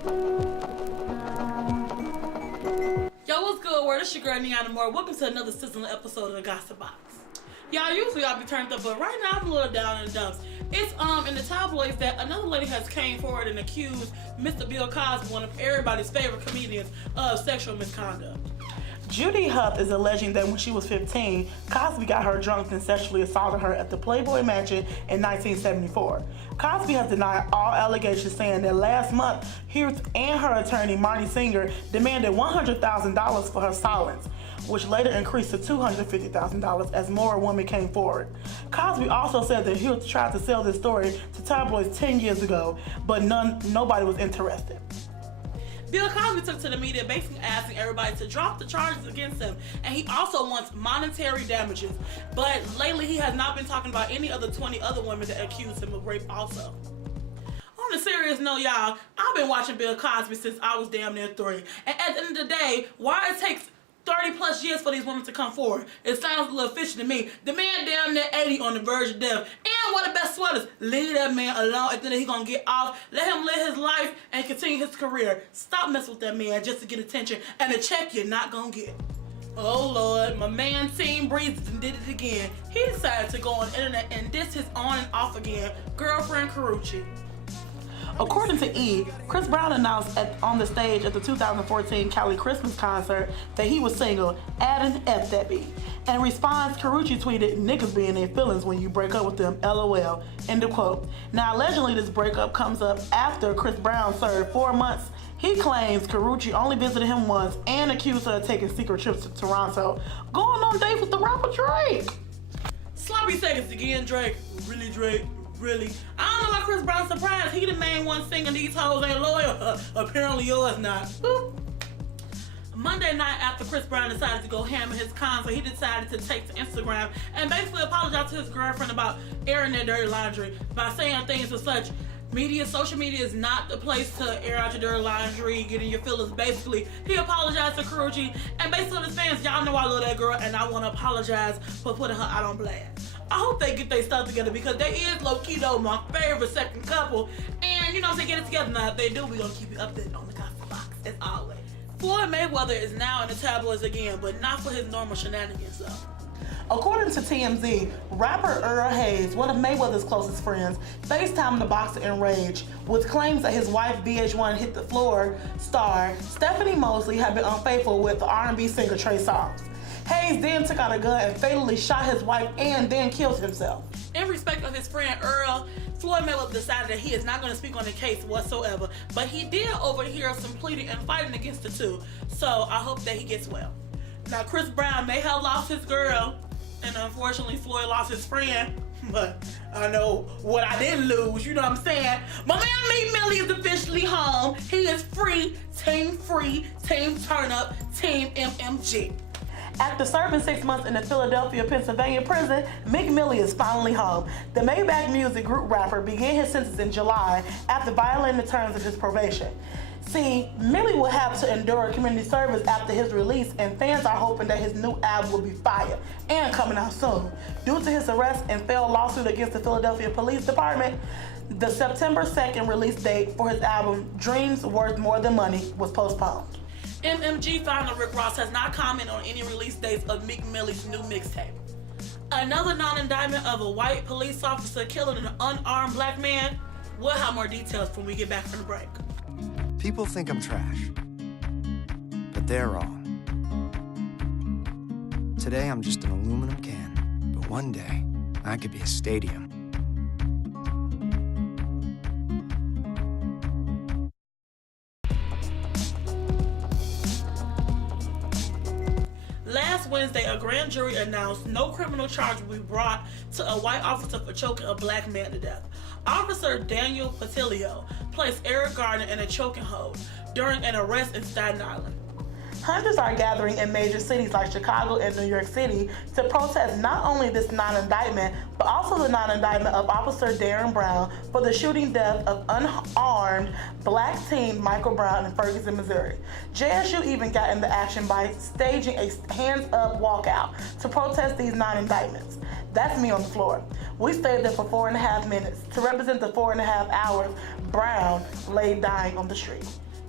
Yo, what's good, world? It's your girl, Niana Moore. Welcome to another sizzling episode of the Gossip Box. Y'all, usually I'll be turned up, but right now I'm a little down in the dumps. It's in the tabloids that another lady has came forward and accused Mr. Bill Cosby, one of everybody's favorite comedians, of sexual misconduct. Judy Huff is alleging that when she was 15, Cosby got her drunk and sexually assaulted her at the Playboy Mansion in 1974. Cosby has denied all allegations, saying that last month, he and her attorney, Marty Singer, demanded $100,000 for her silence, which later increased to $250,000 as more women came forward. Cosby also said that he tried to sell this story to tabloids 10 years ago, but nobody was interested. Bill Cosby took to the media basically asking everybody to drop the charges against him, and he also wants monetary damages. But lately he has not been talking about any other 20 other women that accused him of rape also. On a serious note, y'all, I've been watching Bill Cosby since I was damn near 3. And at the end of the day, why it takes 30 plus years for these women to come forward? It sounds a little fishy to me. The man damn near 80 on the verge of death. And one of the best sweaters, leave that man alone. At the end he gonna get off. Let him live his life and continue his career. Stop messing with that man just to get attention and a check you're not gonna get. Oh Lord, my man Team Breeze did it again. He decided to go on the internet and diss his on and off again girlfriend Karrueche. According to E!, Chris Brown announced on the stage at the 2014 Cali Christmas concert that he was single, adding F that beat. In response, Karrueche tweeted, "Niggas be in their feelings when you break up with them, LOL," end of quote. Now, allegedly, this breakup comes up after Chris Brown served 4 months. He claims Karrueche only visited him once and accused her of taking secret trips to Toronto, going on dates with the rapper Drake. Sloppy seconds again, Drake. Really, Drake? Really? I don't know why Chris Brown's surprised. He the main one singing these hoes ain't loyal. Apparently yours not. Boop. Monday night after Chris Brown decided to go ham in his concert, he decided to take to Instagram and basically apologize to his girlfriend about airing their dirty laundry by saying things as such. Social media is not the place to air out your dirty laundry, getting your feelings. Basically, he apologized to Karrueche and basically his fans, y'all know I love that girl and I want to apologize for putting her out on blast. I hope they get their stuff together because they is low-key though my favorite second couple. And you know, if they get it together now, if they do, we're gonna keep you updated on the Gossip Box as always. Floyd Mayweather is now in the tabloids again, but not for his normal shenanigans though. According to TMZ, rapper Earl Hayes, one of Mayweather's closest friends, FaceTimed the boxer in rage with claims that his wife VH1 Hit the Floor star Stephanie Mosley had been unfaithful with the R&B singer Trey Songz. Hayes then took out a gun and fatally shot his wife and then killed himself. In respect of his friend Earl, Floyd Mayweather decided that he is not going to speak on the case whatsoever, but he did overhear some pleading and fighting against the two, so I hope that he gets well. Now, Chris Brown may have lost his girl, and unfortunately Floyd lost his friend, but I know what I didn't lose, you know what I'm saying? My man Meek Millie is officially home. He is free, team turn up, team MMG. After serving 6 months in the Philadelphia, Pennsylvania prison, Meek Millie is finally home. The Maybach Music group rapper began his sentence in July after violating the terms of his probation. See, Millie will have to endure community service after his release, and fans are hoping that his new album will be fire and coming out soon. Due to his arrest and failed lawsuit against the Philadelphia Police Department, the September 2nd release date for his album, Dreams Worth More Than Money, was postponed. MMG founder Rick Ross has not commented on any release dates of Meek Millie's new mixtape. Another non-indictment of a white police officer killing an unarmed black man. We'll have more details when we get back from the break. People think I'm trash, but they're wrong. Today I'm just an aluminum can, but one day I could be a stadium. Last Wednesday, a grand jury announced no criminal charge will be brought to a white officer for choking a black man to death. Officer Daniel Patilio placed Eric Gardner in a choking hold during an arrest in Staten Island. Hundreds are gathering in major cities like Chicago and New York City to protest not only this non-indictment, but also the non-indictment of Officer Darren Brown for the shooting death of unarmed black teen Michael Brown in Ferguson, Missouri. JSU even got into action by staging a hands-up walkout to protest these non-indictments. That's me on the floor. We stayed there for 4.5 minutes to represent the 4.5 hours Brown lay dying on the street.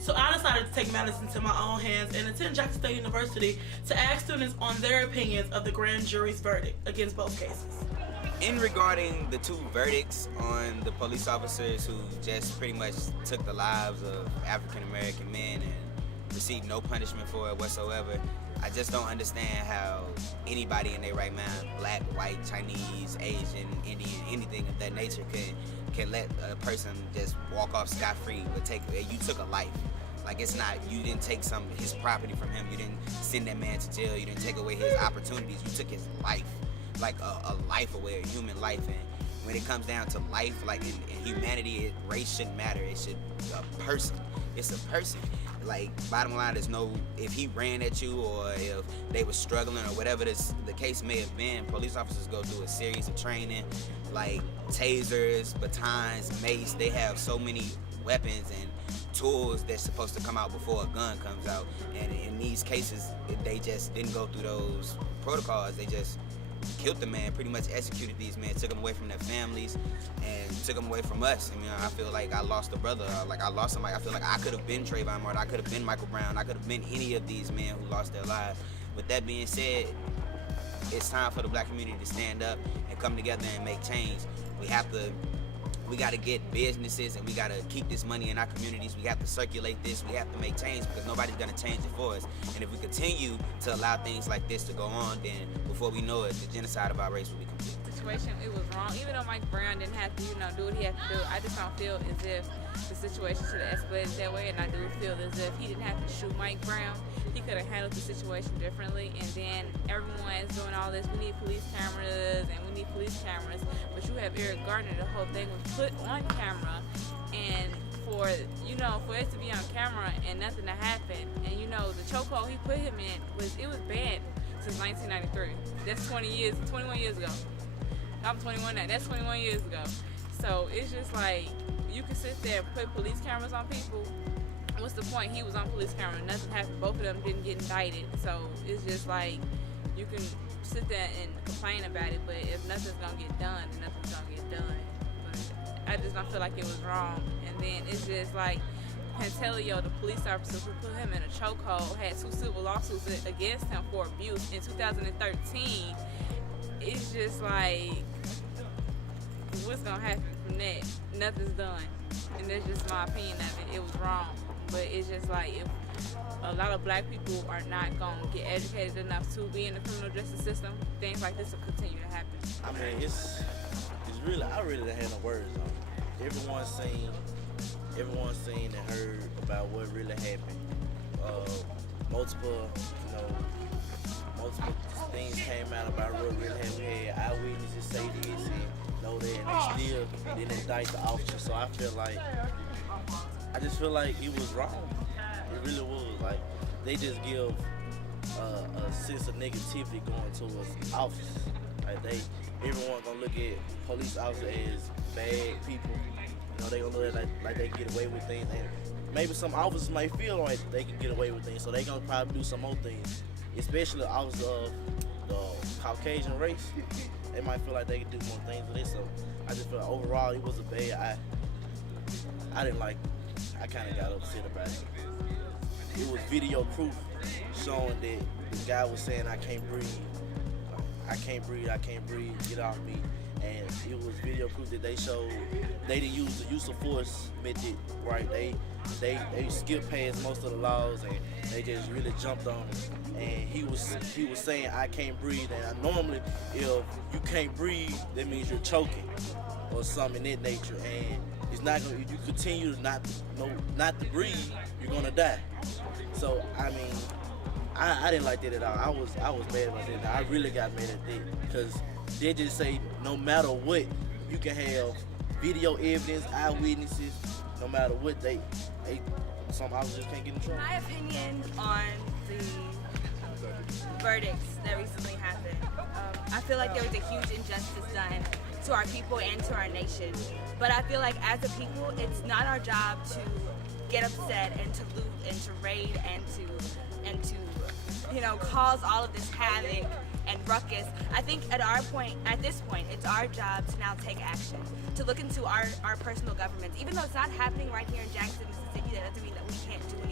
So I decided to take matters into my own hands and attend Jackson State University to ask students on their opinions of the grand jury's verdict against both cases. In regarding the two verdicts on the police officers who just pretty much took the lives of African American men and received no punishment for it whatsoever, I just don't understand how anybody in their right mind, black, white, Chinese, Asian, Indian, anything of that nature, can let a person just walk off scot-free. You took a life. Like, it's not, you didn't take his property from him, you didn't send that man to jail, you didn't take away his opportunities, you took his life. Like a life away, a human life. And when it comes down to life, like in humanity, race shouldn't matter. It should a person. It's a person. Like, bottom line, there's no, if he ran at you or if they were struggling or whatever the case may have been, police officers go through a series of training, like tasers, batons, mace. They have so many weapons and tools that's supposed to come out before a gun comes out. And in these cases, they just didn't go through those protocols. They just killed the man, pretty much executed these men, took them away from their families, and took them away from us. I mean, I feel like I lost a brother, like I lost somebody. I feel like I could have been Trayvon Martin, I could have been Michael Brown, I could have been any of these men who lost their lives. With that being said, it's time for the black community to stand up and come together and make change. We got to get businesses and we got to keep this money in our communities. We have to circulate this. We have to make change because nobody's going to change it for us. And if we continue to allow things like this to go on, then before we know it, the genocide of our race will be complete. Situation, it was wrong. Even though Mike Brown didn't have to, do what he had to do, I just don't feel as if the situation should have escalated that way. And I do feel as if he didn't have to shoot Mike Brown. He could have handled the situation differently. And then everyone's doing all this. We need police cameras and we need police cameras. But you have Eric Gardner, the whole thing was put on camera, and for it to be on camera and nothing to happen, and the chokehold he put him in was banned since 1993. That's 21 years ago. I'm 21 now. That's 21 years ago. So it's just like, you can sit there and put police cameras on people. What's the point? He was on police camera. Nothing happened. Both of them didn't get indicted. So it's just like, you can sit there and complain about it, but if nothing's gonna get done, then nothing's gonna get done. But I just don't feel like it was wrong. And then it's just like, Pantelio, the police officer who put him in a chokehold, had 2 civil lawsuits against him for abuse in 2013. It's just like, what's gonna happen from that? Nothing's done. And that's just my opinion of it. It was wrong. But it's just like, if a lot of black people are not gonna get educated enough to be in the criminal justice system, things like this will continue to happen. I mean, it's really, I really don't have no words on it. Everyone's seen and heard about what really happened. Multiple things came out about what really happened. We had eyewitnesses say this and know that, and they still didn't indict the officer. So I just feel like it was wrong. It really was. Like, they just give a sense of negativity going towards officers. Like, everyone gonna look at police officers as bad people. They gonna look at like they can get away with things. And maybe some officers might feel like they can get away with things, so they gonna probably do some more things. Especially officers of the Caucasian race, they might feel like they can do more things than this. So I just feel like overall it was a bad. I didn't like. I kind of got upset about it. It was video proof showing that the guy was saying, "I can't breathe. I can't breathe. I can't breathe. Get off me." And it was video proof that they showed they didn't use the use of force method, right? They skipped past most of the laws and they just really jumped on him. And he was saying, "I can't breathe." And normally, if you can't breathe, that means you're choking or something in that nature. And it's not gonna. If you continue to not to breathe, you're gonna die. So I mean, I didn't like that at all. I was mad about that. I really got mad at that because they just say no matter what, you can have video evidence, eyewitnesses, no matter what some officers can't get in trouble. My opinion on the verdicts that recently happened, I feel like there was a huge injustice done to our people and to our nation. But I feel like as a people, it's not our job to get upset and to loot and to raid and to cause all of this havoc and ruckus. I think at this point, it's our job to now take action, to look into our personal governments. Even though it's not happening right here in Jackson, Mississippi, that doesn't mean that we can't do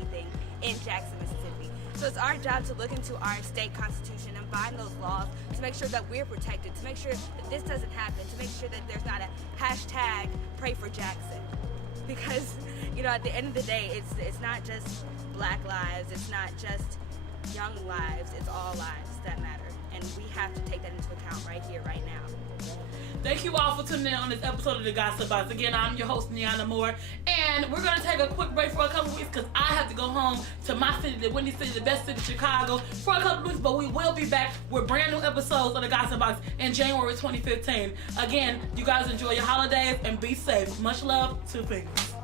in Jackson, Mississippi. So it's our job to look into our state constitution and find those laws to make sure that we're protected, to make sure that this doesn't happen, to make sure that there's not a hashtag pray for Jackson. Because, you know, at the end of the day, it's not just black lives, it's not just young lives, it's all lives that matter. And we have to take that into account right here, right now. Thank you all for tuning in on this episode of the Gossip Box. Again, I'm your host, Niana Moore, and we're gonna take a quick break for a couple weeks because I have to go home to my city, the Windy City, the best city, Chicago, for a couple weeks. But we will be back with brand new episodes of the Gossip Box in January 2015. Again, you guys enjoy your holidays and be safe. Much love, two fingers.